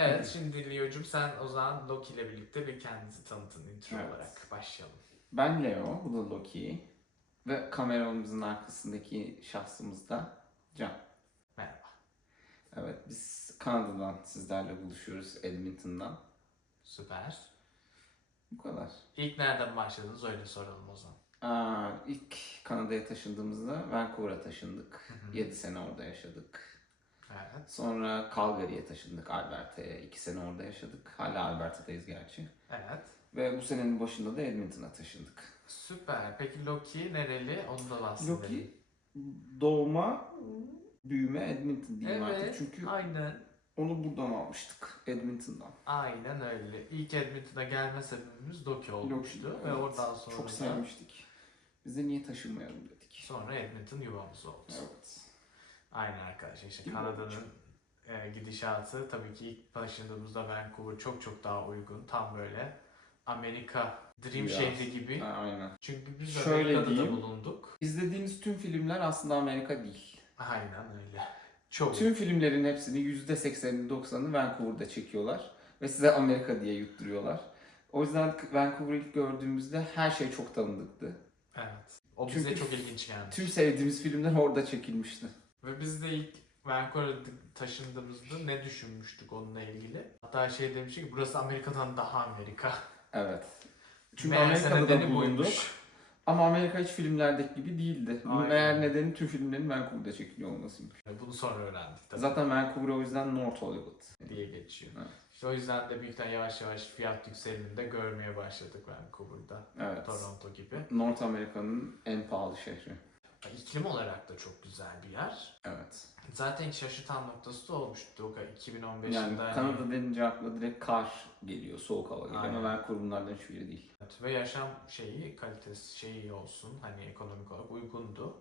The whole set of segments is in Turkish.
Evet şimdi Leo'cum sen o zaman Loki ile birlikte bir kendinizi tanıtın intro Evet. olarak başlayalım. Ben Leo, bu da Loki. Ve kameramızın arkasındaki şahsımız da Can. Merhaba. Evet, biz Kanada'dan sizlerle buluşuyoruz, Edmonton'dan. Süper. Bu kadar. İlk nereden başladınız öyle soralım o zaman. Aa, ilk Kanada'ya taşındığımızda Vancouver'a taşındık. hı. 7 sene orada yaşadık. Evet. Sonra Calgary'ye taşındık, Alberta'ya. 2 sene orada yaşadık. Hala Alberta'dayız gerçi. Evet. Ve bu senenin başında da Edmonton'a taşındık. Süper. Peki Loki nereli? Onu da bahsedelim. Loki doğma, büyüme Edmonton diyeyim Evet. artık. Çünkü Aynen. onu buradan almıştık, Edmonton'dan. Aynen öyle. İlk Edmonton'a gelme sebebimiz Loki olmuştu. Ve Evet, oradan sonra Çok da- sevmiştik. Biz de niye taşınmayalım dedik. sonra Edmonton yuvamız oldu. Evet. Aynen arkadaşlar işte? Kanada'nın e, gidişatı tabii ki ilk taşındığımızda Vancouver çok çok daha uygun. Tam böyle Amerika Dream Biraz. şehri gibi. Ha, aynen. Çünkü biz Şöyle Amerika'da da diyeyim. bulunduk. İzlediğiniz tüm filmler aslında Amerika değil. Aynen öyle. Çok. Tüm filmlerin hepsini %80'ini 90'ını Vancouver'da çekiyorlar. Ve size Amerika diye yutturuyorlar. O yüzden Vancouver'ı ilk gördüğümüzde her şey çok tanıdıktı. Evet. O bize Çünkü çok ilginç geldi. Tüm sevdiğimiz filmler orada çekilmişti. Ve biz de ilk Vancouver'a taşındığımızda ne düşünmüştük onunla ilgili? Hatta şey demiştik ki burası Amerika'dan daha Amerika. Evet. Çünkü Meğerse Amerika'da da bulunduk. buymuş. Ama Amerika hiç filmlerdeki gibi değildi. Aynen. Meğer nedeni tüm filmlerin Vancouver'da çekiliyor olmasıymış. Bunu sonra öğrendik tabii. Zaten Vancouver o yüzden North Hollywood. diye geçiyor. Evet. İşte o yüzden de büyükten yavaş yavaş fiyat yükselimini de görmeye başladık Vancouver'da. Evet. Toronto gibi. North Amerika'nın en pahalı şehri. İklim olarak da çok güzel bir yer. Evet. Zaten şaşırtan noktası da olmuştu o 2015'inde. Yani hani- Kanada denince akla direkt kar geliyor, soğuk hava geliyor Aynen. ama Vancouver bunlardan hiçbiri değil. Evet, ve yaşam şeyi, kalitesi şeyi olsun hani ekonomik olarak uygundu.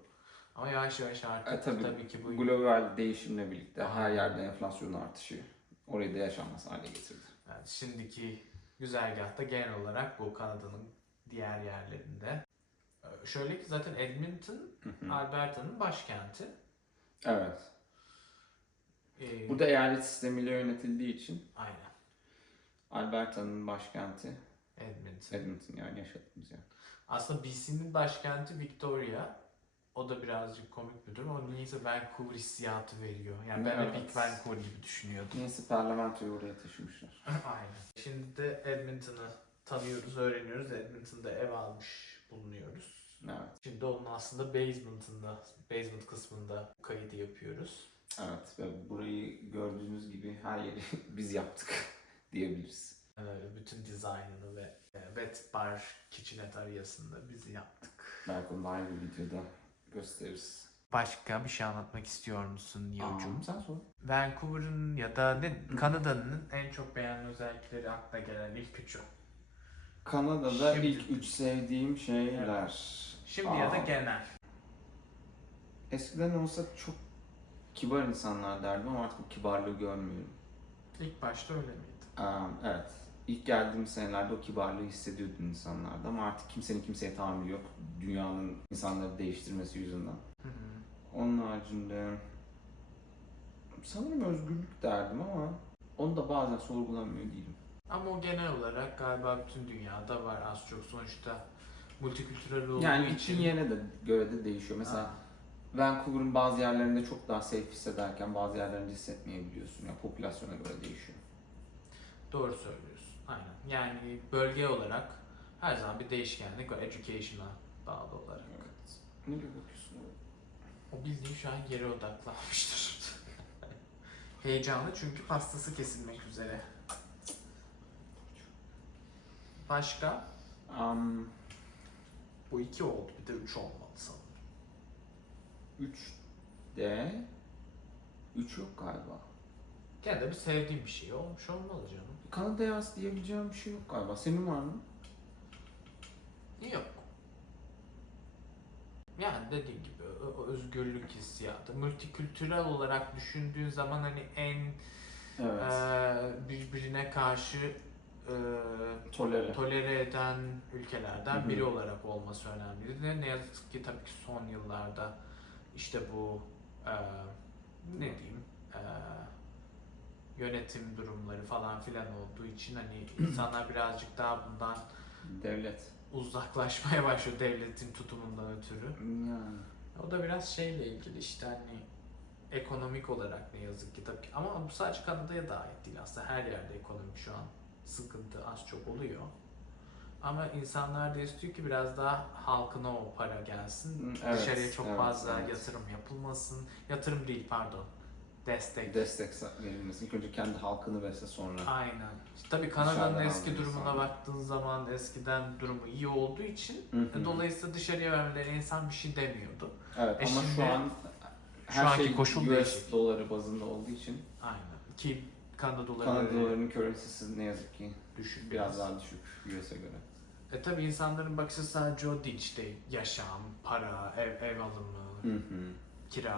Ama yavaş yavaş artık E, tabii. tabii, ki bu Global değişimle birlikte her yerde enflasyon artışı orayı da yaşanmaz hale getirdi. yani şimdiki güzergahta genel olarak bu Kanada'nın diğer yerlerinde. Ee, Şöyle ki zaten Edmonton. Alberta'nın başkenti. evet. Ee, Burada eyalet sistemiyle yönetildiği için Aynen. Alberta'nın başkenti Edmonton. Edmonton yani yaşadığımız yer. Aslında BC'nin başkenti Victoria. O da birazcık komik bir durum. O niyeyse Vancouver hissiyatı veriyor. Yani ben de Evet. Big Vancouver gibi düşünüyordum. Neyse parlamentoyu oraya taşımışlar. Aynen. Şimdi de Edmonton'ı tanıyoruz, öğreniyoruz. Edmonton'da ev almış bulunuyoruz. Evet. Şimdi onun aslında basement'ında, basement kısmında kaydı yapıyoruz. Evet ve burayı gördüğünüz gibi her yeri biz yaptık diyebiliriz. Ee, bütün dizaynını ve e, wet bar kitchenette arayasında biz yaptık. Belki onu da ayrı bir videoda gösteririz. Başka bir şey anlatmak istiyor musun? Aa, sen sor. Vancouver'ın ya da ne, Kanada'nın en çok beğenilen özellikleri aklına gelen ilk üçü. Kanada'da Şimdi- ilk üç sevdiğim şeyler. Şimdi ya da Aa, genel. Eskiden olsa çok kibar insanlar derdim ama artık bu kibarlığı görmüyorum. İlk başta öyle miydi? Aa, evet. İlk geldiğim senelerde o kibarlığı hissediyordun insanlarda ama artık kimsenin kimseye tahammülü yok. Dünyanın insanları değiştirmesi yüzünden. Hı hı. Onun haricinde sanırım özgürlük derdim ama onu da bazen sorgulamıyor değilim. Ama o genel olarak galiba bütün dünyada var az çok sonuçta multikültürel olduğu Yani için. gittiğin yere de göre de değişiyor. Mesela Ha, Vancouver'ın bazı yerlerinde çok daha safe hissederken bazı yerlerinde hissetmeyebiliyorsun. Yani popülasyona göre değişiyor. doğru söylüyorsun. Aynen. Yani bölge olarak her zaman bir değişkenlik var. Education'a bağlı olarak. Ne bir bakıyorsun? O bildiğin şu an yere odaklanmıştır. Heyecanlı çünkü pastası kesilmek üzere. Başka? Um, Bu iki oldu. Bir de üç olmalı sanırım. 3 de 3 yok galiba. Gene de bir sevdiğim bir şey olmuş olmalı canım. Kanada'ya has diyebileceğim bir şey yok galiba. Senin var mı? Yok. Yani dediğim gibi özgürlük hissiyatı. Multikültürel olarak düşündüğün zaman hani en Evet. eee, birbirine karşı Tolere. tolere eden ülkelerden Hı hı. biri olarak olması önemliydi. Ne, ne yazık ki tabii ki son yıllarda işte bu eee, ne diyeyim eee, yönetim durumları falan filan olduğu için hani insanlar birazcık daha bundan Devlet. uzaklaşmaya başlıyor devletin tutumundan ötürü. Yani. O da biraz şeyle ilgili işte hani ekonomik olarak ne yazık ki tabii ki. Ama bu sadece Kanada'ya da ait değil aslında her yerde ekonomik şu an sıkıntı az çok oluyor. Ama insanlar da istiyor ki biraz daha halkına o para gelsin. Hı, evet, Dışarıya çok evet, fazla evet. yatırım yapılmasın. Yatırım değil pardon. Destek. Destek verilmesi. İlk önce kendi halkını besle sonra. Aynen. Tabii Kanada'nın eski durumuna insanlar. baktığın zaman eskiden durumu iyi olduğu için Hı hı. dolayısıyla dışarıya vermeleri insan bir şey demiyordu. Evet E ama şimdi- şu an Şu her anki şey koşul US değişik. doları bazında olduğu için Aynen. Ki Kanada doları Kanada böyle dolarının currency'si ne yazık ki düşük biraz daha düşük US'e göre. E tabi insanların bakışı sadece o değil işte yaşam, para, ev, ev alımı, Hı hı. kira.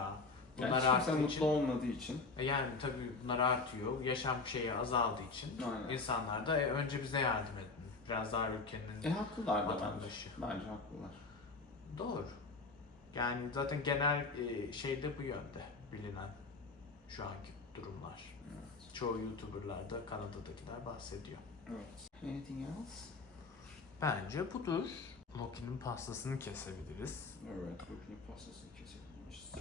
Yani Bunlar hiç kimse arttığı mutlu için, olmadığı için. e yani tabi bunlar artıyor. Yaşam şeyi azaldığı için Aynen. insanlar da e, önce bize yardım edin. Biraz daha ülkenin E haklılar da bence. vatandaşı. Bence haklılar. Doğru. Yani zaten genel e, şey de bu yönde bilinen şu anki durumlar. Çoğu YouTuber'lar da Kanada'dakiler bahsediyor. Evet. Anything else? Bence budur. Loki'nin pastasını kesebiliriz. Evet. Loki'nin pastasını kesebiliriz.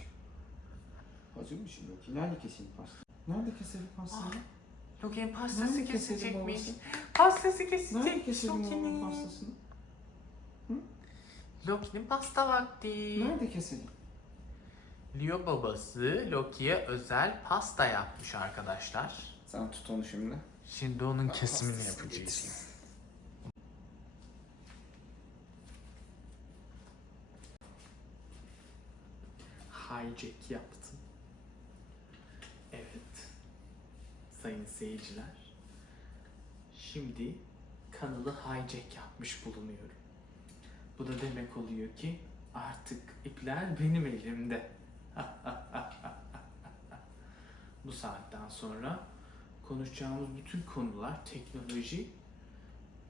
Hazır mısın Loki? Nerede keseyim pasta? Nerede keselim pastayı? Loki'nin Nerede pastası keselim kesecekmiş. babası? Pastası Nerede kesecek keselim onun Loki'nin. pastasını? Loki'nin pasta vakti. Nerede keselim? Leo babası Loki'ye özel pasta yapmış arkadaşlar. Sen tut onu şimdi. Şimdi onun Ben kesimini yapacağız. getireyim. Hijack yaptım. Evet. Sayın seyirciler. Şimdi kanalı hijack yapmış bulunuyorum. Bu da demek oluyor ki artık ipler benim elimde. Bu saatten sonra konuşacağımız bütün konular teknoloji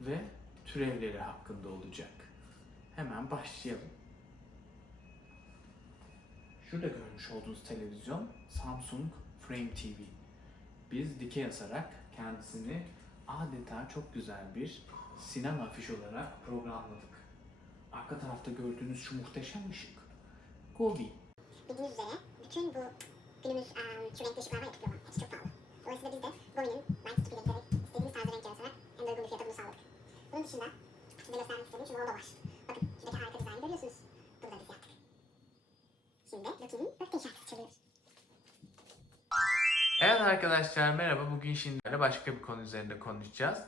ve türevleri hakkında olacak. Hemen başlayalım. Şurada görmüş olduğunuz televizyon Samsung Frame TV. Biz dikey asarak kendisini adeta çok güzel bir sinema afişi olarak programladık. Arka tarafta gördüğünüz şu muhteşem ışık. Gobi. Bildiğiniz üzere bütün bu günümüz um, şu renkli ışıklar var ya tutuyor hepsi çok pahalı. Dolayısıyla biz de Gomi'nin light tipi renkleri istediğimiz tarzda renk yaratarak en de uygun bir fiyata bunu sağladık. Bunun dışında size göstermek istediğim şu logo var. Bakın şuradaki harika dizaynı görüyorsunuz. Bunu da biz yaptık. Şimdi Loki'nin birthday şarkısı çalıyoruz. Evet arkadaşlar merhaba. Bugün şimdi başka bir konu üzerinde konuşacağız.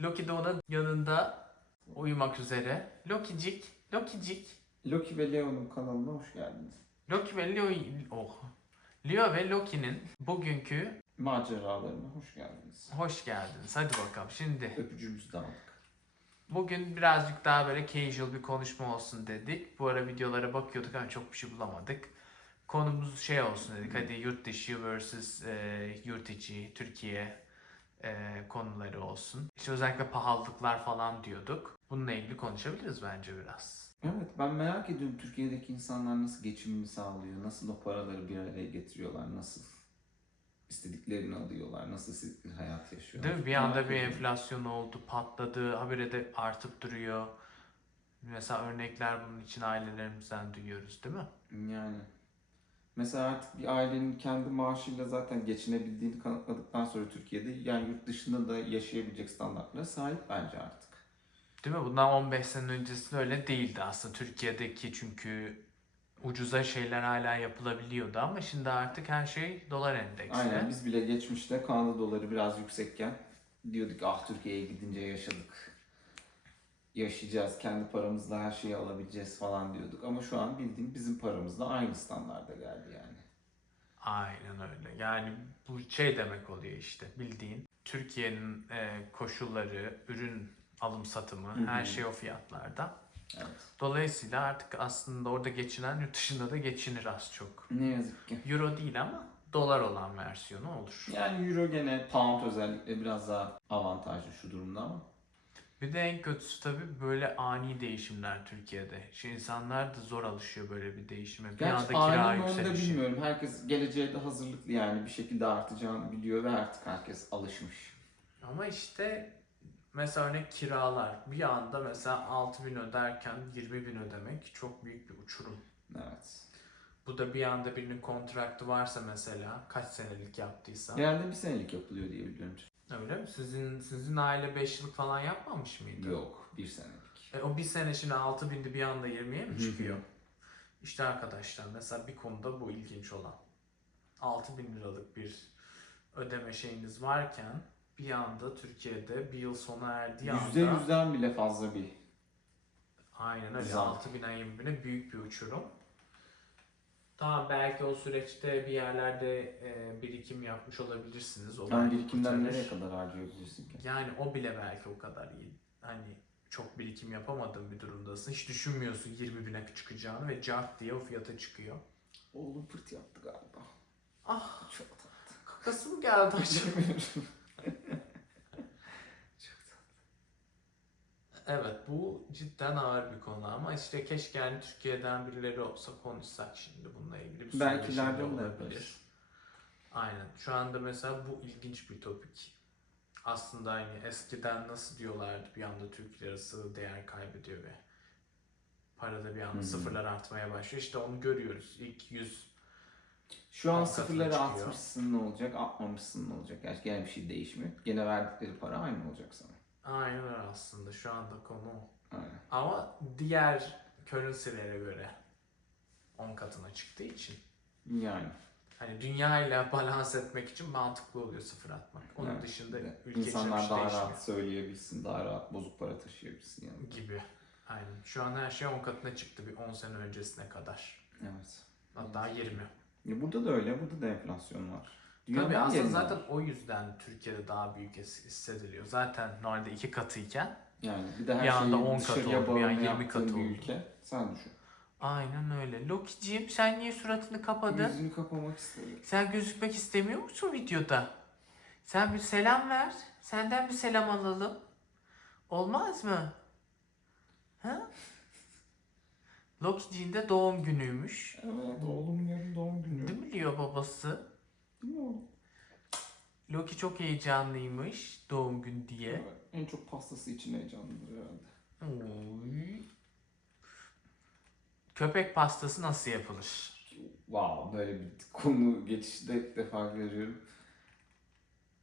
Loki de onun yanında uyumak üzere. Lokicik, Lokicik. Loki ve Leo'nun kanalına hoş geldiniz. Loki ve Leo, oh. Leo ve Loki'nin bugünkü Maceralarına hoş geldiniz. hoş geldiniz. Hadi bakalım şimdi. Öpücüğümüzü de aldık. Bugün birazcık daha böyle casual bir konuşma olsun dedik. Bu ara videolara bakıyorduk ama çok bir şey bulamadık. Konumuz şey olsun dedik. Hadi yurt dışı versus e, yurt içi, Türkiye e, konuları olsun. İşte özellikle pahalılıklar falan diyorduk. Bununla ilgili konuşabiliriz bence biraz. Evet ben merak ediyorum Türkiye'deki insanlar nasıl geçimini sağlıyor, nasıl o paraları bir araya getiriyorlar, nasıl istediklerini alıyorlar, nasıl istedikleri hayat yaşıyorlar. Değil mi? Bir Merak anda bir ediyorum. enflasyon oldu, patladı, habire de artıp duruyor. Mesela örnekler bunun için ailelerimizden duyuyoruz değil mi? Yani mesela artık bir ailenin kendi maaşıyla zaten geçinebildiğini kanıtladıktan sonra Türkiye'de yani yurt dışında da yaşayabilecek standartlara sahip bence artık. Değil mi? Bundan 15 sene öncesinde öyle değildi aslında. Türkiye'deki çünkü ucuza şeyler hala yapılabiliyordu ama şimdi artık her şey dolar endeksli. Aynen biz bile geçmişte Kanada doları biraz yüksekken diyorduk ah Türkiye'ye gidince yaşadık. Yaşayacağız, kendi paramızla her şeyi alabileceğiz falan diyorduk. Ama şu an bildiğin bizim paramızla aynı standarda geldi yani. Aynen öyle. Yani bu şey demek oluyor işte bildiğin. Türkiye'nin e, koşulları, ürün alım satımı Hı hı. her şey o fiyatlarda. Evet. Dolayısıyla artık aslında orada geçinen yurt dışında da geçinir az çok. Ne yazık ki. Euro değil ama dolar olan versiyonu olur. Yani Euro gene pound özellikle biraz daha avantajlı şu durumda ama. Bir de en kötüsü tabii böyle ani değişimler Türkiye'de. Şu insanlar da zor alışıyor böyle bir değişime. Bir Gerçi anda kira ailenin onu da bilmiyorum. Herkes geleceğe de hazırlıklı yani bir şekilde artacağını biliyor ve artık herkes alışmış. Ama işte mesela örnek kiralar. Bir anda mesela 6 bin öderken 20 bin ödemek çok büyük bir uçurum. Evet. Bu da bir anda birinin kontraktı varsa mesela kaç senelik yaptıysa. Genelde bir senelik yapılıyor diye biliyorum. Öyle mi? Sizin sizin aile 5 yıllık falan yapmamış mıydı? Yok, bir senelik. E, o bir sene şimdi 6 bindi bir anda 20'ye mi çıkıyor? işte arkadaşlar mesela bir konuda bu ilginç olan. 6 bin liralık bir ödeme şeyiniz varken bir anda Türkiye'de bir yıl sona erdiği anda Yüzde yüzden bile fazla bir. aynen öyle Zam. 6 bin 20 bine büyük bir uçurum. Tamam belki o süreçte bir yerlerde e, birikim yapmış olabilirsiniz. O Yani birikimden kurtarır. nereye kadar harcayabilirsin ki? Yani o bile belki o kadar iyi. Hani çok birikim yapamadığın bir durumdasın. Hiç düşünmüyorsun 20 bine çıkacağını ve cart diye o fiyata çıkıyor. Oğlum pırt yaptı galiba. Ah Çok tatlı. kakası mı geldi acaba? Evet bu cidden ağır bir konu ama işte keşke yani Türkiye'den birileri olsa konuşsak şimdi bununla ilgili bir Belki şey de ileride onu yaparız. Aynen. Şu anda mesela bu ilginç bir topik. Aslında hani eskiden nasıl diyorlardı bir anda Türk lirası değer kaybediyor ve parada bir anda hı. sıfırlar artmaya başlıyor. İşte onu görüyoruz. İlk 100 Şu an sıfırları çıkıyor. atmışsın ne olacak, atmamışsın ne olacak? Gerçi gene bir şey değişmiyor. Gene verdikleri para aynı olacak sana. aynen öyle aslında şu anda konu. Aynen. Ama diğer currency'lere göre 10 katına çıktığı için Yani. hani dünya ile balans etmek için mantıklı oluyor sıfır atmak. Onun Evet. dışında de ülke İnsanlar daha değişmiyor. rahat söyleyebilsin, daha rahat bozuk para taşıyabilsin yani. gibi. Aynen. Şu an her şey 10 katına çıktı bir 10 sene öncesine kadar. Evet. Hatta 20. Ya burada da öyle, burada da enflasyon var. Dünyanın Tabii aslında yerinde zaten o yüzden Türkiye'de daha büyük his- hissediliyor. Zaten normalde 2 katıyken Yani bir de her bir anda şeyi 10 katı oldu, bir an bağımlı 20 katı oldu. ülke. Sen düşün. Aynen öyle. Lokiciğim sen niye suratını kapadın? Yüzünü kapamak istedim. Sen gözükmek istemiyor musun videoda? Sen bir selam ver. Senden bir selam alalım. Olmaz mı? Ha? Lokici'nin de doğum günüymüş. Evet, oğlumun yarın doğum günü. Değil mi diyor babası? Değil mi oğlum? Loki çok heyecanlıymış doğum gün diye. Evet, En çok pastası için heyecanlıdır herhalde. Oy. Köpek pastası nasıl yapılır? Wow, böyle bir konu geçişte ilk defa görüyorum.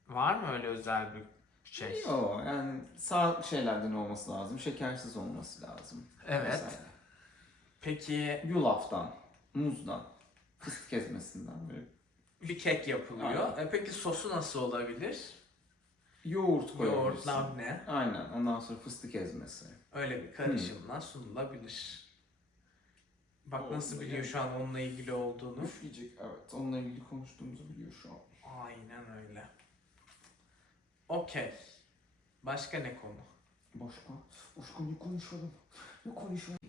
Var mı öyle özel bir şey? Yo, yani sağlıklı şeylerden olması lazım, şekersiz olması lazım. Evet. Vesaire. Peki Yulaftan, muzdan, fıstık ezmesinden böyle bir kek yapılıyor. E peki sosu nasıl olabilir? yoğurt koyabilirsin. Yoğurtlar ne? Aynen, ondan sonra fıstık ezmesi. Öyle bir karışımla sunulabilir. Bak Oldu, nasıl biliyor evet. şu an onunla ilgili olduğunu. Üfleyecek, evet. Onunla ilgili konuştuğumuzu biliyor şu an. Aynen öyle. Okey. Başka ne konu? Başka? Başka ne konuşalım? Ne konuşalım?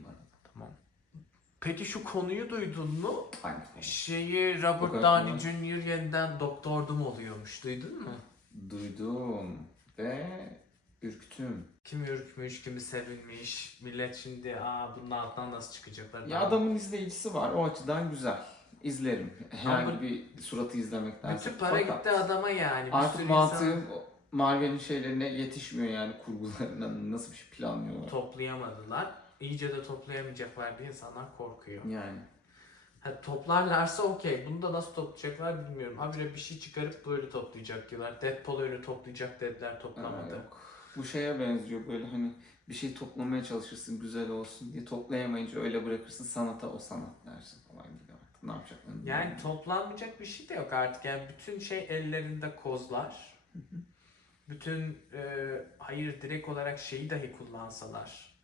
Tamam. Peki şu konuyu duydun mu? Hangi konu? Şeyi Robert Downey. Jr. yeniden doktordum oluyormuş. Duydun mu? Duydum ve ürktüm. Kimi ürkmüş, kimi sevinmiş. Millet şimdi aa bunun altından nasıl çıkacaklar? Ya adamın izleyicisi var, o açıdan güzel. İzlerim. Herhangi Ama- bir suratı izlemektense. Bütün para gitti adama yani. Bir Artık sürü mantığım insan Marvel'in şeylerine yetişmiyor yani kurgularına nasıl bir şey planlıyorlar. toplayamadılar. İyice de toplayamayacaklar diye insanlar korkuyor. Yani. Ha, toplarlarsa okey. Bunu da nasıl toplayacaklar bilmiyorum. Habire bir şey çıkarıp böyle toplayacak diyorlar. Deadpool öyle toplayacak dediler toplamadı. yok. Bu şeye benziyor böyle hani bir şey toplamaya çalışırsın güzel olsun diye toplayamayınca öyle bırakırsın sanata o sanat dersin falan gibi artık ne yapacaklarını Yani bilmiyorum. toplanmayacak bir şey de yok artık. Yani bütün şey ellerinde kozlar. Bütün e, hayır direkt olarak şeyi dahi kullansalar.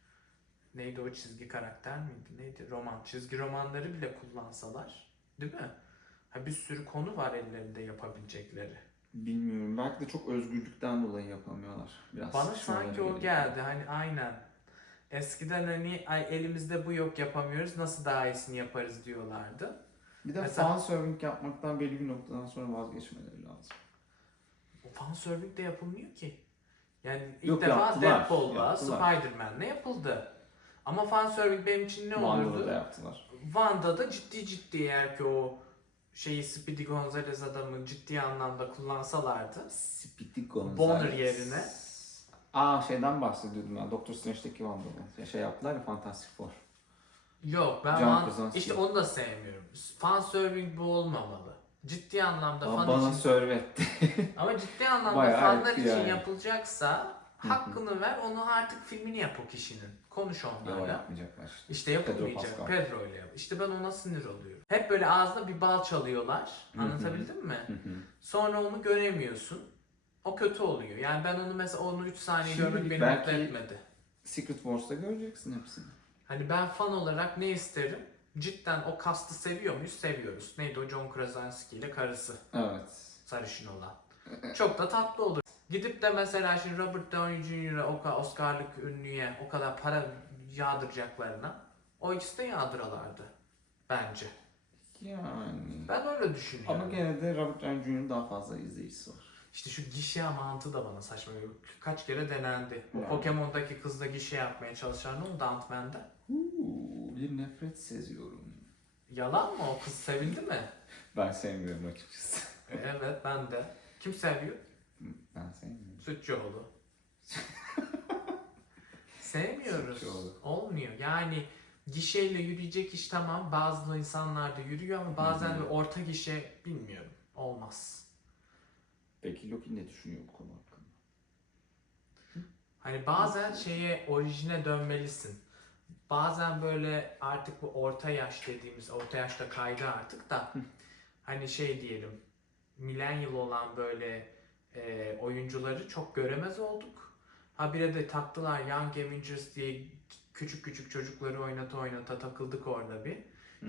Neydi o çizgi karakter miydi? Neydi? Roman. Çizgi romanları bile kullansalar. Değil mi? Ha, bir sürü konu var ellerinde yapabilecekleri. Bilmiyorum belki de çok özgürlükten dolayı yapamıyorlar. Biraz Bana sanki o geldi. Hani aynen. Eskiden hani ay elimizde bu yok yapamıyoruz. Nasıl daha iyisini yaparız diyorlardı. Bir de Mesela- fan serving yapmaktan belli bir noktadan sonra vazgeçmeleri lazım. O fan serving de yapılmıyor ki. Yani ilk Yok, defa yaptılar, Deadpool'la. Spider-Man'le yapıldı. Ama fanservice benim için ne Wanda'da olurdu? da yaptılar. Wanda'da ciddi ciddi eğer ki o şeyi Speedy Gonzales adamı ciddi anlamda kullansalardı. Speedy Gonzales. Bonner yerine. Aa şeyden bahsediyordum ben. Doctor Strange'deki Wanda'dan. Şey yaptılar ya Fantastic Four. Yok ben John Krasinski. işte onu da sevmiyorum. Fanservice bu olmamalı. Ciddi anlamda Aa, fan bana için servetti. ama ciddi anlamda Bayağı fanlar etti için yani. yapılacaksa hakkını ver onu artık filmini yap o kişinin. Konuş Yok onlarla. yapmayacaklar işte. Yapılmayacak. Pascal. Pedro ile yap. İşte ben ona sinir oluyorum. Hep böyle ağzına bir bal çalıyorlar. Anlatabildim mi? Sonra onu göremiyorsun. O kötü oluyor. Yani ben onu mesela onu 3 saniye Şimdi görmek beni belki- mutlu etmedi. Secret Wars'ta göreceksin hepsini. Hani ben fan olarak ne isterim? Cidden o kastı seviyor muyuz? Seviyoruz. Neydi o John Krasinski ile karısı. Evet. Sarışın olan. Çok da tatlı olur. Gidip de mesela şimdi Robert Downey Jr.'a o kadar Oscar'lık ünlüye o kadar para yağdıracaklarına o ikisi de yağdıralardı. Bence. Yani. Ben öyle düşünüyorum. Ama gene de Robert Downey Jr.'ın daha fazla izleyicisi var. İşte şu gişe mantığı da bana saçma geliyor. Kaç kere denendi. Yani. Pokemon'daki kızla gişe yapmaya çalışan ne oldu Ant-Man'de? Bir nefret seziyorum. Yalan mı? O kız sevildi mi? Ben sevmiyorum açıkçası. Evet ben de. Kim seviyor? Ben sevmiyorum. Sütçüoğlu. Sevmiyoruz. Sütçüoğlu. Olmuyor. Yani gişeyle yürüyecek iş tamam. Bazı insanlarda yürüyor ama bazen de orta gişe bilmiyorum. Olmaz. Peki Loki ne düşünüyor bu konu hakkında? Hani bazen şeye orijine dönmelisin. Bazen böyle artık bu orta yaş dediğimiz orta yaşta kaydı artık da hani şey diyelim millennial olan böyle e, oyuncuları çok göremez olduk. Habire de taktılar Young Avengers diye küçük küçük çocukları oynata oynata takıldık orada bir.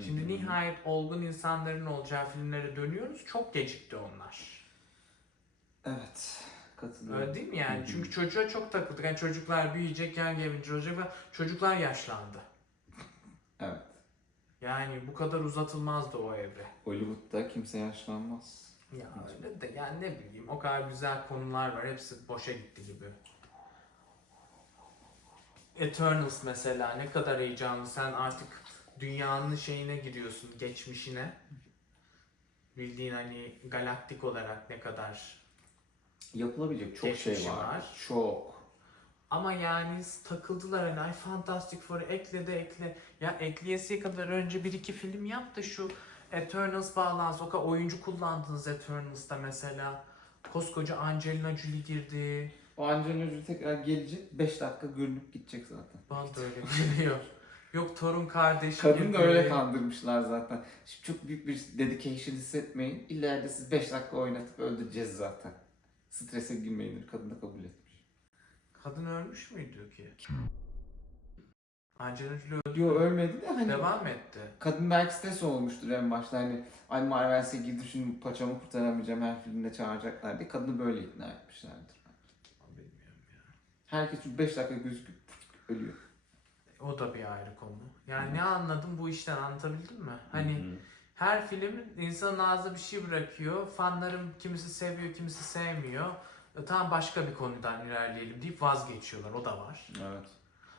Şimdi Hı hı. nihayet olgun insanların olacağı filmlere dönüyoruz. Çok gecikti onlar. Evet. Katılıyorum. Öyle değil mi yani? Hı hı. Çünkü çocuğa çok takıldık. Yani çocuklar büyüyecek, Young Avenger olacak ve çocuklar yaşlandı. Evet. Yani bu kadar uzatılmazdı o evre. Hollywood'da kimse yaşlanmaz. Ya öyle de yani ne bileyim o kadar güzel konular var. Hepsi boşa gitti gibi. Eternals mesela ne kadar heyecanlı. Sen artık dünyanın şeyine giriyorsun, geçmişine. Bildiğin hani galaktik olarak ne kadar Yapılabilecek çok şey var. var. Çok. Ama yani takıldılar hani ay Fantastic Four'u ekle de ekle. Ya ekleyesiye kadar önce bir iki film yap da şu Eternals bağlansı. O kadar oyuncu kullandınız Eternals'ta mesela. Koskoca Angelina Jolie girdi. O Angelina Jolie tekrar gelecek. 5 dakika görünüp gidecek zaten. Bana da öyle geliyor. Yok torun kardeşi Kadın da öyle kandırmışlar zaten. Şimdi çok büyük bir dedication hissetmeyin. İleride siz 5 dakika oynatıp öldüreceğiz zaten. Strese girmeyin. Kadın da kabul etmiş. Kadın ölmüş müydü ki? Angelina Jolie. Yo ölmedi de hani Devam etti. kadın belki stres olmuştur en başta hani ay Marvel'se gidip şimdi paçamı kurtaramayacağım her filmde çağıracaklar diye kadını böyle ikna etmişlerdir. Bilmiyorum ya. Herkes 5 dakika gözüküp ölüyor. O da bir ayrı konu. Yani ne anladım bu işten anlatabildim mi? Hani Hı hı. Her film insanın ağzına bir şey bırakıyor. Fanlarım kimisi seviyor, kimisi sevmiyor. E, tamam başka bir konudan ilerleyelim deyip vazgeçiyorlar. O da var. Evet.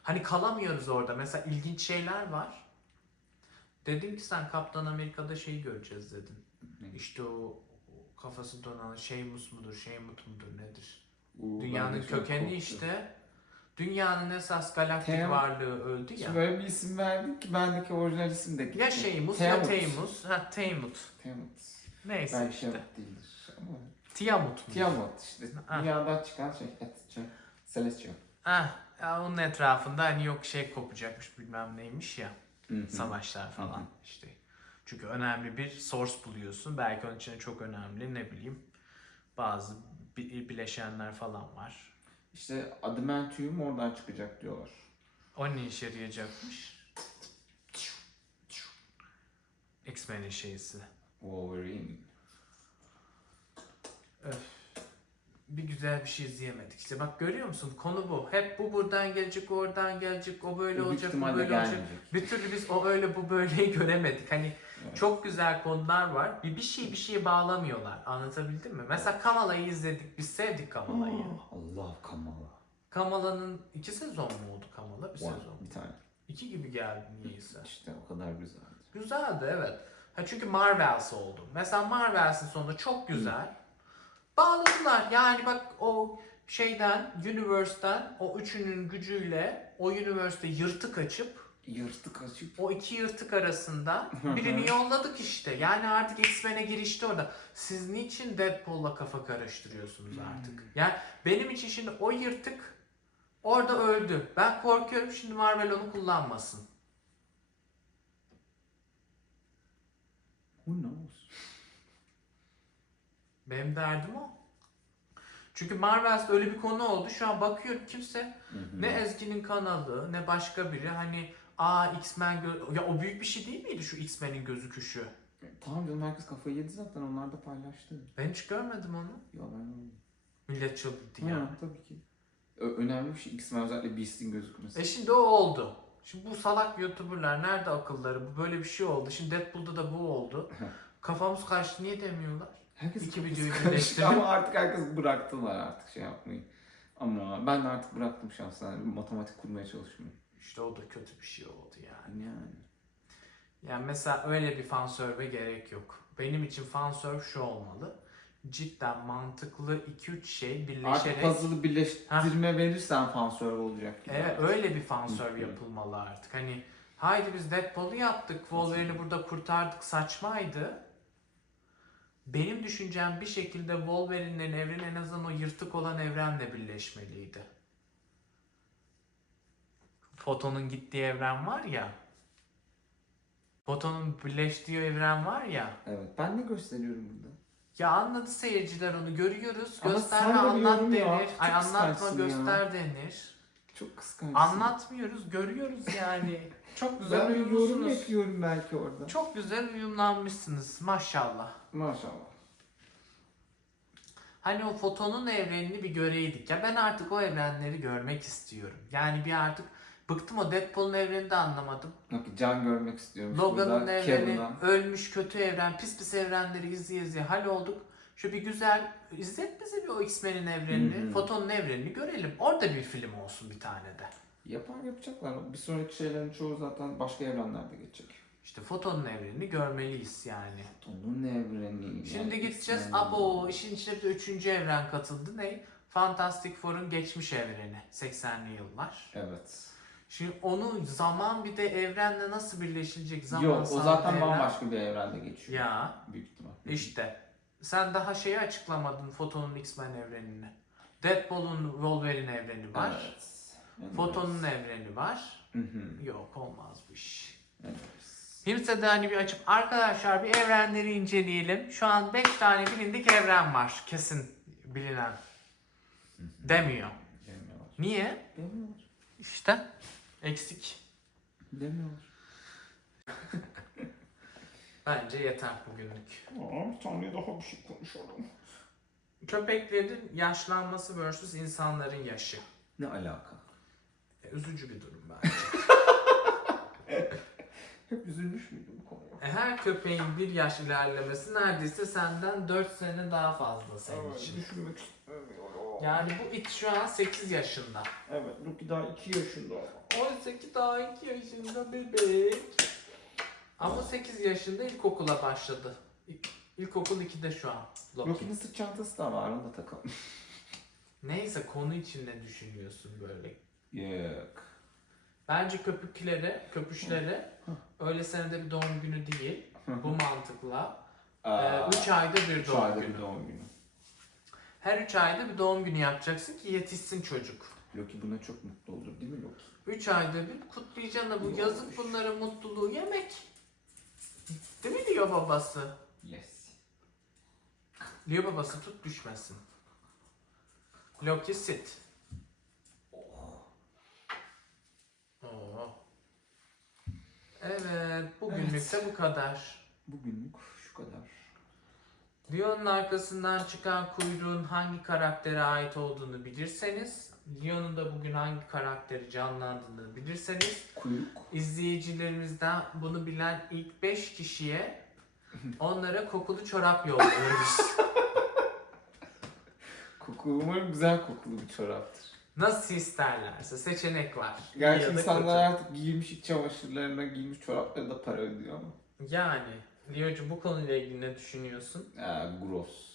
Hani kalamıyoruz orada. Mesela ilginç şeyler var. Dedim ki sen Kaptan Amerika'da şeyi göreceğiz dedin. Ne? İşte o, kafası donan Şeymus mudur, Şeymut mudur nedir? Ben Dünyanın kökeni korktum. işte. Dünyanın esas galaktik Tem- varlığı öldü ya. Böyle bir isim verdin ki bendeki orijinal isim de gitti. Ya Şeymus ya. Teymus. Ha Teymut. Tiamut. Neyse Belki işte. Tiamut değildir. Ama Tiamut mu? Tiamut işte. Dünyadan çıkan şey. Et, şey. Celestial. Ah, ya onun etrafında hani yok şey kopacakmış bilmem neymiş ya. Hı hı. Savaşlar falan Hı hı. işte. Çünkü önemli bir source buluyorsun. Belki onun için çok önemli ne bileyim. Bazı bi- bileşenler falan var. İşte adamantium oradan çıkacak diyorlar. O ne işe yarayacakmış? X-Men'in şeysi. Wolverine. Bir güzel bir şey izleyemedik. İşte bak görüyor musun? Konu bu. Hep bu buradan gelecek, o oradan gelecek, o böyle Büyük olacak, bu böyle olacak. gelmeyecek. Bir türlü biz o öyle bu böyleyi göremedik. Hani Evet. Çok güzel konular var. Bir, bir şey bir şeye bağlamıyorlar. Anlatabildim mi? Mesela Kamala'yı izledik. Biz sevdik Kamala'yı. Allah Kamala. Kamala'nın iki sezon mu oldu Kamala? Bir Var, sezon. bir tane. İki gibi geldi niyeyse. İşte o kadar güzeldi. Güzeldi evet. Ha çünkü Marvels oldu. Mesela Marvels'in sonunda çok güzel. Bağladılar. Yani bak o şeyden, Universe'den o üçünün gücüyle o Universe'de yırtık açıp Yırtık açıp o iki yırtık arasında birini yolladık işte. Yani artık X-Men'e girişti orada. Siz niçin Deadpool'la kafa karıştırıyorsunuz artık? Hmm. Yani benim için şimdi o yırtık orada öldü. Ben korkuyorum şimdi Marvel onu kullanmasın. who knows? Benim derdim o. Çünkü Marvel'de öyle bir konu oldu. Şu an bakıyorum kimse Hı hı. ne Ezgi'nin kanalı ne başka biri hani aa X-Men gö- ya o büyük bir şey değil miydi şu X-Men'in gözüküşü? Tamam canım herkes kafayı yedi zaten onlar da paylaştı. Ben hiç görmedim onu. Ya ben Millet çıldırdı ya. ya. tabii ki. Ö- önemli bir şey X-Men özellikle Beast'in gözükmesi. E şimdi o oldu. Şimdi bu salak YouTuber'lar nerede akılları? Bu böyle bir şey oldu. Şimdi Deadpool'da da bu oldu. Kafamız kaçtı niye demiyorlar? Herkes İki videoyu birleştirdim. Ama artık herkes bıraktılar artık şey yapmayı. Ama ben de artık bıraktım şahsen. Matematik kurmaya çalışmıyorum. İşte o da kötü bir şey oldu yani. Yani. Yani mesela öyle bir fanserve gerek yok. Benim için fanserve şu olmalı. Cidden mantıklı 2-3 şey Artık birleşerek puzzle'ı birleştirme verirsen fanserve olacak gibi. Evet öyle bir hı. yapılmalı artık. Hani haydi biz Deadpool'u yaptık, Wolverine'i burada kurtardık saçmaydı. Benim düşüncem bir şekilde Wolverine'lerin evreni en azından o yırtık olan evrenle birleşmeliydi. Fotonun gittiği evren var ya. Fotonun birleştiği evren var ya. Evet. Ben ne gösteriyorum burada? Ya anladı seyirciler onu görüyoruz. Ama Gösterme sen de anlat biliyorum ya. denir. Çok Ay anlatma kıskançsın ya. göster denir. Çok kıskançsın. Anlatmıyoruz, görüyoruz yani. Çok güzel Ben bir yorum uyumlusunuz. yapıyorum belki orada. Çok güzel uyumlanmışsınız maşallah. Maşallah. Hani o fotonun evrenini bir göreydik. Ya ben artık o evrenleri görmek istiyorum. Yani bir artık bıktım o Deadpool'un evrenini de anlamadım. Yok can görmek istiyorum. Logan'ın evreni, ölmüş kötü evren, pis pis evrenleri izleye izleye hal olduk. Şu bir güzel izlet bize bir o X-Men'in evrenini, Hı hı. fotonun evrenini görelim. Orada bir film olsun bir tane de. Yapar yapacaklar. Bir sonraki şeylerin çoğu zaten başka evrenlerde geçecek. İşte fotonun evrenini görmeliyiz yani. Onun evreni. Şimdi gideceğiz. Abo işin içine bir üçüncü evren katıldı. Ne? Fantastic Four'un geçmiş evreni. 80'li yıllar. Evet. Şimdi onu zaman bir de evrenle nasıl birleşilecek zaman Yok o zaten evren- bambaşka bir evrende geçiyor. Ya Büyük ihtimal. işte. Sen daha şeyi açıklamadın Foton'un X-Men evrenini. Deadpool'un Wolverine evreni var. Evet. Evet. Foton'un evreni var. Hı hı. Yok olmaz bu iş. Evet. Kimse de hani bir açıp arkadaşlar bir evrenleri inceleyelim. Şu an 5 tane bilindik evren var kesin bilinen. Demiyor. Demiyorlar. Niye? Demiyorlar. İşte eksik. Demiyorlar. Bence yeter bugünlük. Aa, bir tane daha bir şey konuşalım. Köpeklerin yaşlanması vs insanların yaşı. Ne alaka? E, üzücü bir durum bence. Hep üzülmüş müydün bu konuya? E, Her köpeğin bir yaş ilerlemesi neredeyse senden 4 sene daha fazla senin için. düşünmek istemiyorum. Yani bu it şu an 8 yaşında. Evet, Lucky daha 2 yaşında. 18 daha 2 yaşında bebek. Ama 8 yaşında ilkokula başladı. İlk- İlkokul 2'de şu an. Loki. Lucky'nin sırt çantası da var, onu da takalım. Neyse konu için ne düşünüyorsun böyle? Yok. Bence köpüklere, köpüşlere öyle senede bir doğum günü değil. Bu mantıkla. 3 ayda bir Üç doğum ayda günü. bir doğum günü. Her 3 ayda bir doğum günü yapacaksın ki yetişsin çocuk. Loki buna çok mutlu olur değil mi Loki? 3 ayda bir kutlayacaksın bu Yok. yazık bunlara mutluluğu yemek. Değil mi diyor babası? Yes. Diyor babası tut düşmesin. Loki sit. Evet, bugünlük de bu kadar. Bugünlük şu kadar. Leon'un arkasından çıkan kuyruğun hangi karaktere ait olduğunu bilirseniz, Leon'un da bugün hangi karakteri canlandığını bilirseniz, Kuyruk. izleyicilerimizden bunu bilen ilk 5 kişiye onlara kokulu çorap yolluyoruz. Koku umarım güzel kokulu bir çoraptır. Nasıl isterlerse seçenek var. İyi Gerçi ya da insanlar kötü. artık giymiş iç çamaşırlarına giymiş çoraplara da para ödüyor ama. Yani Leo'cu bu konuyla ilgili ne düşünüyorsun? Ee, gross.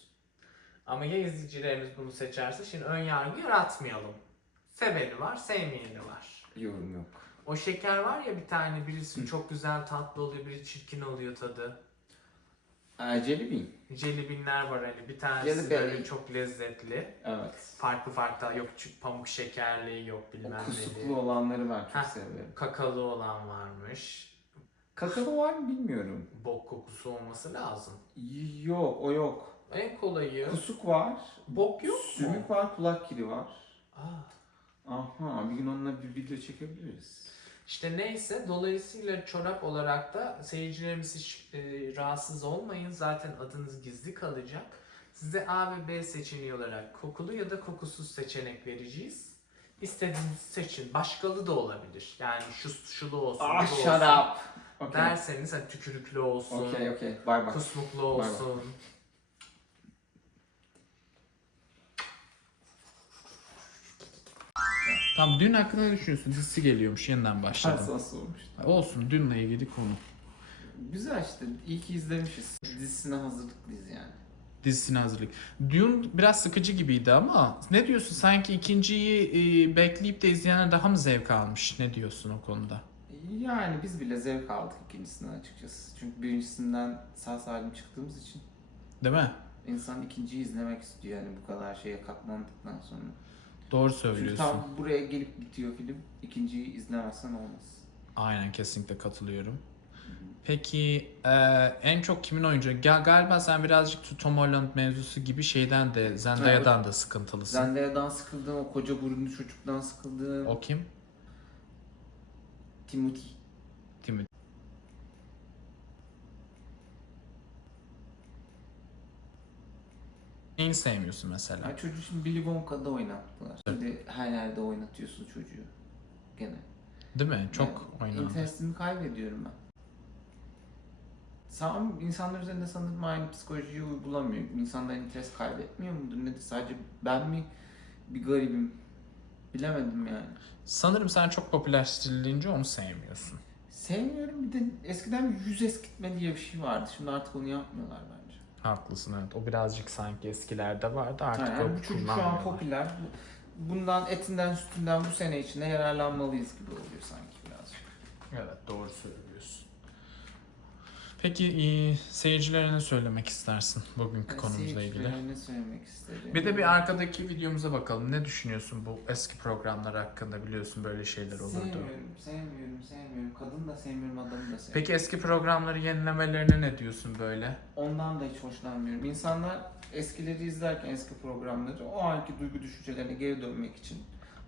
Ama ya izleyicilerimiz bunu seçerse şimdi ön yargı yaratmayalım. Seveni var, sevmeyeni var. Yorum yok. O şeker var ya bir tane birisi çok güzel tatlı oluyor, biri çirkin oluyor tadı. Ee, jelly bean. Jelibinler var hani bir tanesi böyle çok lezzetli. Evet. Farklı farklı yok çünkü pamuk şekerli yok O bilmem kusuklu neli. olanları ben çok Heh. severim. Kakalı olan varmış. Kakao var mı bilmiyorum. Bok kokusu olması lazım. Yok o yok. En kolayı. Kusuk var. Bok yok mu? Sümük var, kulak kiri var. Aa. Aha bir gün onunla bir video çekebiliriz. İşte neyse dolayısıyla çorap olarak da seyircilerimiz hiç e, rahatsız olmayın. Zaten adınız gizli kalacak. Size A ve B seçeneği olarak kokulu ya da kokusuz seçenek vereceğiz. İstediğinizi seçin. Başkalı da olabilir. Yani şu şulu olsun, Ah bu olsun. up. Okay. Derseniz hani tükürüklü olsun, Okey okey. Bay bay. kusmuklu olsun. Tamam dün hakkında ne düşünüyorsun? Dizisi geliyormuş yeniden Hassas olmuş. Olsun dünle ilgili konu. Güzel işte. İyi ki izlemişiz. Dizisine hazırlıklıyız yani. Dizisine hazırlık. Dune biraz sıkıcı gibiydi ama ne diyorsun? Sanki ikinciyi e, bekleyip de izleyenler daha mı zevk almış? Ne diyorsun o konuda? Yani biz bile zevk aldık ikincisinden açıkçası. Çünkü birincisinden sağ salim çıktığımız için Değil mi? insan ikinciyi izlemek istiyor yani bu kadar şeye katlandıktan sonra. Doğru Çünkü söylüyorsun. tam buraya gelip bitiyor film. İkinciyi izlemezsen olmaz. Aynen kesinlikle katılıyorum. Peki e, en çok kimin oyuncu? Gal- galiba sen birazcık Tom Holland mevzusu gibi şeyden de Zendaya'dan da sıkıntılısın. Zendaya'dan sıkıldım, o koca burunlu çocuktan sıkıldım. O kim? Timothy. Neyini sevmiyorsun mesela? Ya çocuğu şimdi Willy Wonka'da oynattılar. Şimdi her yerde oynatıyorsun çocuğu. Gene. Değil mi? Çok Yani oynandı. Interestimi kaybediyorum ben. Sağım insanlar üzerinde sanırım aynı psikolojiyi uygulamıyor. İnsanlar interest kaybetmiyor mudur? Nedir? Sadece ben mi bir garibim? Bilemedim yani. Sanırım sen çok popülerleştirilince onu sevmiyorsun. Sevmiyorum bir de eskiden yüz eskitme diye bir şey vardı. Şimdi artık onu yapmıyorlar bence. Haklısın evet. O birazcık sanki eskilerde vardı artık Yani o bu çocuk şu an popüler. Bu- Bundan etinden sütünden bu sene içinde yararlanmalıyız gibi oluyor sanki birazcık. Evet doğru söylüyorsun. Peki e, seyircilere ne söylemek istersin bugünkü konumuzla ilgili? Ne söylemek isterim? Bir de bir arkadaki videomuza bakalım. Ne düşünüyorsun bu eski programlar hakkında biliyorsun böyle şeyler olurdu. Sevmiyorum, sevmiyorum, sevmiyorum. Kadın da sevmiyorum, adamı da sevmiyorum. Peki eski programları yenilemelerine ne diyorsun böyle? Ondan da hiç hoşlanmıyorum. İnsanlar eskileri izlerken eski programları o anki duygu düşüncelerine geri dönmek için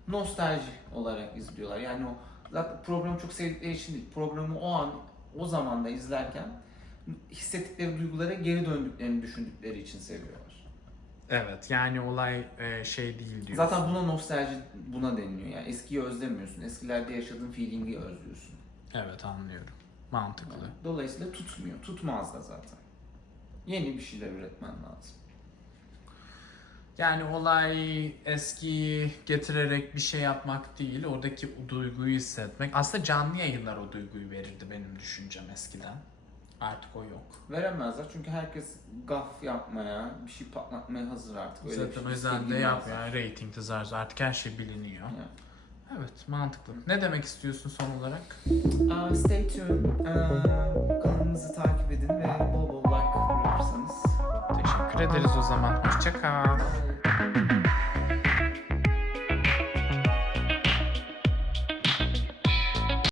nostalji olarak izliyorlar. Yani o zaten programı çok sevdikleri için değil. Programı o an, o zamanda izlerken hissettikleri duygulara geri döndüklerini düşündükleri için seviyorlar. Evet yani olay e, şey değil diyorsun. Zaten buna nostalji buna deniliyor. Yani eskiyi özlemiyorsun. Eskilerde yaşadığın feeling'i özlüyorsun. Evet anlıyorum. Mantıklı. Dolayısıyla tutmuyor. Tutmaz da zaten. Yeni bir şeyler üretmen lazım. Yani olay eski getirerek bir şey yapmak değil, oradaki o duyguyu hissetmek. Aslında canlı yayınlar o duyguyu verirdi benim düşüncem eskiden. Artık o yok. Veremezler çünkü herkes gaf yapmaya, bir şey patlatmaya hazır artık. Öyle Zaten şey o yüzden de yapmıyor. Yani rating artık her şey biliniyor. Yani. Evet mantıklı. Ne demek istiyorsun son olarak? Aa, stay tuned. Aa, kanalımızı takip edin ve bol bol like bırakırsanız. Teşekkür ederiz o zaman. Hoşça kal. Bye.